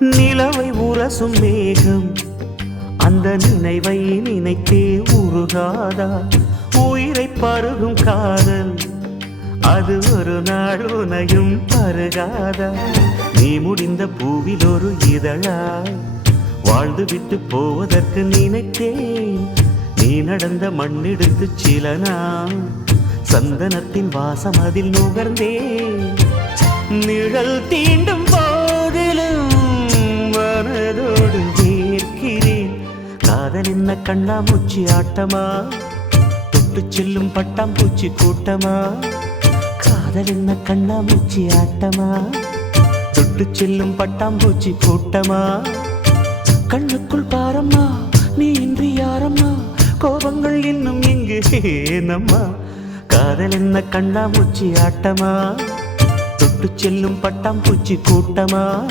நிலவை உரசும் மேகம் அந்த நினைவை நினைத்தே உருகாதா? உயிரை பருகும் காதல் அது ஒரு நாள் உனையும் பருகாதா? நீ முடிந்த பூவில் ஒரு இதழாய் வாழ்ந்து விட்டு போவதற்கு நினைத்தேன். நீ நடந்த மண்ணெடுத்து சில நாள் சந்தனத்தின் வாசம் அதில் நுகர்ந்தேன். நிழல் தீண்டும் போதிலும் மனதோடு ஏற்கிறேன். காதல் என்ன கண்ணாமூச்சி ஆட்டமா? தொட்டு செல்லும் பட்டாம்பூச்சி கூட்டமா? காதல் என்ன கண்ணாமூச்சி ஆட்டமா? தொட்டு செல்லும் பட்டாம்பூச்சி கூட்டமா? கண்ணுக்குள் பாரம்மா நீ இன்றி யாரம்மா? கோபங்கள் இன்னும் இங்கு ஏனம்மா? காதல் என்ன கண்ணாமூச்சி ஆட்டமா? தொட்டு செல்லும் பட்டாம்பூச்சி கூட்டமா?